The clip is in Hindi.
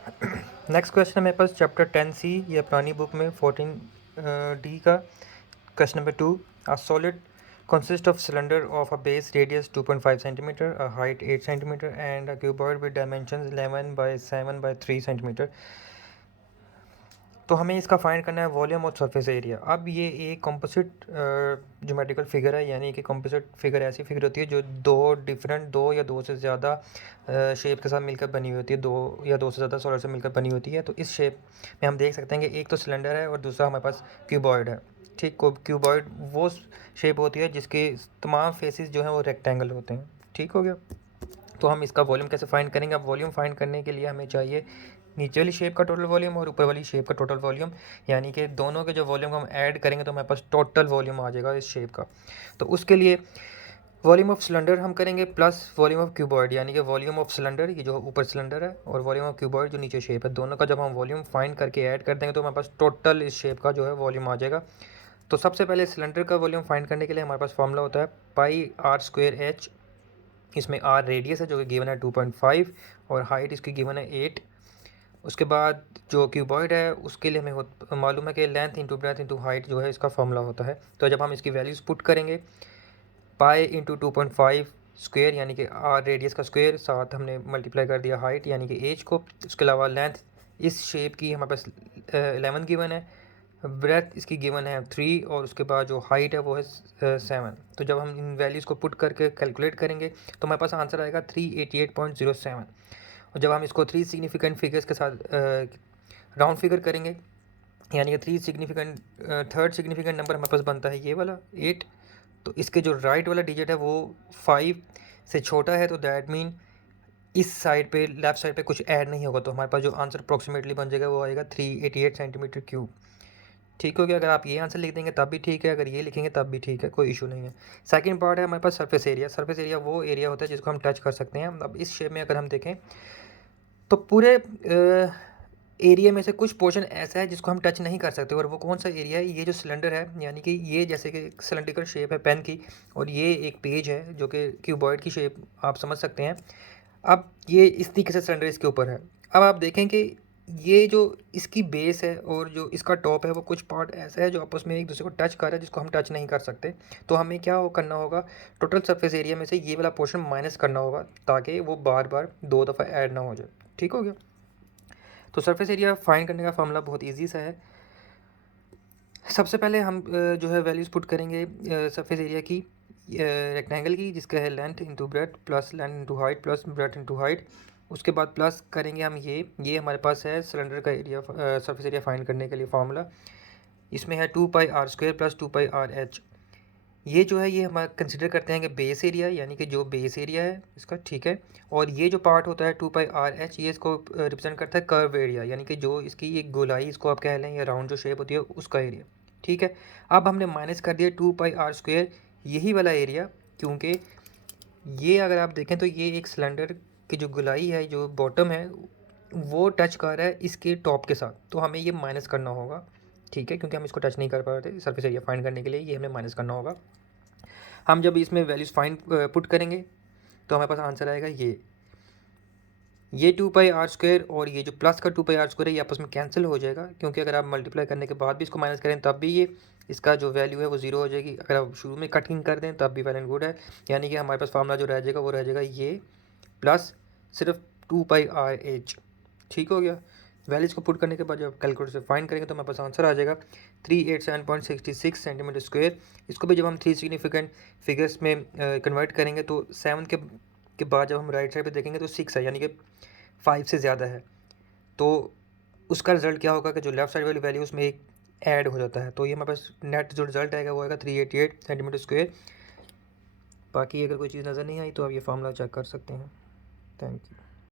नेक्स्ट क्वेश्चन है मेरे पास चैप्टर 10C या पुरानी बुक में 14D का question number 2। A solid consists of cylinder of a base radius 2.5 centimeter, a height 8 centimeter and a cuboid with dimensions 11 by 7 by 3 centimeter। तो हमें इसका फाइंड करना है वॉल्यूम और सरफेस एरिया। अब ये एक कंपोजिट ज्योमेट्रिकल फिगर है, यानी कि कंपोजिट फिगर ऐसी फिगर होती है जो दो या दो से ज़्यादा शेप के साथ मिलकर बनी हुई होती है, दो या दो से ज़्यादा सॉलिड से मिलकर बनी होती है। तो इस शेप में हम देख सकते हैं कि एक तो सिलेंडर है और दूसरा हमारे पास क्यूबॉइड है। ठीक, क्यूबॉइड वो शेप होती है जिसके तमाम फेसेस जो हैं वो रेक्टेंगल होते हैं। ठीक हो गया। तो हम इसका वॉल्यूम कैसे फाइंड करेंगे? अब वॉल्यूम फाइंड करने के लिए हमें चाहिए नीचे वाली शेप का टोटल वॉल्यूम और ऊपर वाली शेप का टोटल वॉल्यूम, यानी कि दोनों के जो वॉल्यूम हम ऐड करेंगे तो हमारे पास टोटल वॉल्यूम आ जाएगा इस शेप का। तो उसके लिए वॉल्यूम ऑफ सिलेंडर हम करेंगे प्लस वॉल्यूम ऑफ क्यूबॉइड, यानी कि वॉल्यूम ऑफ सिलेंडर ये जो ऊपर सिलेंडर है और वॉल्यूम ऑफ क्यूबॉइड जो नीचे शेप है, दोनों का जब हम वॉल्यूम फाइंड करके ऐड कर देंगे तो हमारे पास टोटल इस शेप का जो है वॉल्यूम आ जाएगा। तो सबसे पहले सिलेंडर का वॉल्यूम फाइंड करने के लिए हमारे पास फॉर्मूला होता है पाई आर स्क्वायर एच। इसमें आर रेडियस है जो कि गिवन है 2.5 और हाइट इसकी गिवन है 8। उसके बाद जो क्यूबॉइड है उसके लिए हमें मालूम है कि length into breadth into height जो है इसका फॉर्मूला होता है। तो जब हम इसकी वैल्यूज़ पुट करेंगे पाई इंटू 2.5 स्क्वेयर यानी कि आर रेडियस का स्क्वेयर, साथ हमने मल्टीप्लाई कर दिया हाइट यानी कि एज को। उसके अलावा लेंथ इस शेप की हमारे पास 11 गिवन है, ब्रेथ इसकी गिवन है 3 और उसके बाद जो हाइट है वो है 7। तो जब हम इन वैल्यूज़ को पुट करके कैलकुलेट करेंगे तो हमारे पास आंसर आएगा 388.07। और जब हम इसको 3 सिग्निफिकेंट फिगर्स के साथ राउंड फिगर करेंगे, यानी कि 3 सिग्निफिकेंट थर्ड सिग्निफिकेंट नंबर हमारे पास बनता है ये वाला 8। तो इसके जो राइट वाला डिजिट है वो 5 से छोटा है, तो दैट मीन इस साइड पे लेफ्ट साइड पे कुछ ऐड नहीं होगा। तो हमारे पास जो आंसर अप्रोक्सीमेटली बन जाएगा वो आएगा 388 सेंटीमीटर क्यूब। ठीक हो गया। अगर आप ये आंसर लिख देंगे तब भी ठीक है, अगर ये लिखेंगे तब भी ठीक है, कोई इशू नहीं है। सेकंड पार्ट है हमारे पास सरफेस एरिया। सरफेस एरिया वो एरिया होता है जिसको हम टच कर सकते हैं। अब इस शेप में अगर हम देखें तो पूरे एरिया में से कुछ पोर्शन ऐसा है जिसको हम टच नहीं कर सकते, और वो कौन सा एरिया है? ये जो सिलेंडर है, यानी कि ये जैसे कि सिलेंड्रिकल शेप है पेन की, और ये एक पेज है जो कि क्यूबॉइड की शेप आप समझ सकते हैं। अब ये इस तरीके से सिलेंडर इसके ऊपर है। अब आप देखें कि ये जो इसकी बेस है और जो इसका टॉप है वो कुछ पार्ट ऐसा है जो आपस में एक दूसरे को टच कर रहा है जिसको हम टच नहीं कर सकते। तो हमें क्या करना होगा, टोटल सरफेस एरिया में से ये वाला पोर्शन माइनस करना होगा ताकि वो बार बार 2 दफ़ा ऐड ना हो जाए। ठीक हो गया। तो सरफेस एरिया फाइंड करने का फॉर्मूला बहुत ईजी सा है। सबसे पहले हम जो है वैल्यूज़ पुट करेंगे सरफेस एरिया की रेक्टेंगल की, जिसका है length into breadth plus length into height plus breadth into height. उसके बाद प्लस करेंगे हम ये हमारे पास है सिलेंडर का एरिया सरफेस एरिया फाइंड करने के लिए फार्मूला। इसमें है 2 pi r square plus 2 pi r h. ये जो है ये हम कंसिडर करते हैं कि बेस एरिया, यानी कि जो बेस एरिया है इसका। ठीक है। और ये जो पार्ट होता है 2 पाई आर एच, ये इसको रिप्रेजेंट करता है कर्व एरिया, यानी कि जो इसकी एक गोलाई इसको आप कह लें या राउंड जो शेप होती है उसका एरिया। ठीक है। अब हमने माइनस कर दिया 2 पाई आर स्क्वायर यही वाला एरिया, क्योंकि ये अगर आप देखें तो ये एक सिलेंडर की जो गोलाई है, जो बॉटम है, वो टच कर रहा है इसके टॉप के साथ, तो हमें ये माइनस करना होगा। ठीक है, क्योंकि हम इसको टच नहीं कर पा रहे थे। सरफेस एरिया फाइंड करने के लिए ये हमें माइनस करना होगा। हम जब इसमें वैल्यूज़ फाइंड पुट करेंगे तो हमारे पास आंसर आएगा ये 2 पाई आर स्क्वायर और ये जो प्लस का 2 पाई आर स्क्वायर है ये आपस में कैंसिल हो जाएगा, क्योंकि अगर आप मल्टीप्लाई करने के बाद भी इसको माइनस करें तब भी ये इसका जो वैल्यू है वो 0 हो जाएगी। अगर आप शुरू में कटिंग कर दें तब भी वेल एंड गुड है। यानी कि हमारे पास फार्मूला जो रह जाएगा वो रह जाएगा ये प्लस सिर्फ 2 पाई आर एच। ठीक हो गया। वैल्यूज़ को पुट करने के बाद जब कैलकुलेटर से फाइंड करेंगे तो हमारे पास आंसर आ जाएगा 387.66 सेंटीमीटर स्क्वायर। इसको भी जब हम 3 सिग्निफिकेंट फिगर्स में कन्वर्ट करेंगे तो 7 के बाद जब हम राइट साइड पे देखेंगे तो 6 है, यानी कि 5 से ज़्यादा है। तो उसका रिजल्ट क्या होगा कि जो लेफ्ट साइड वाली वैल्यू उसमें एक ऐड हो जाता है। तो ये हमारे पास नेट जो रिजल्ट आएगा वो आएगा 388 सेंटीमीटर स्क्वायर। बाकी अगर कोई चीज़ नज़र नहीं आई तो आप ये फार्मूला चेक कर सकते हैं। Thank you.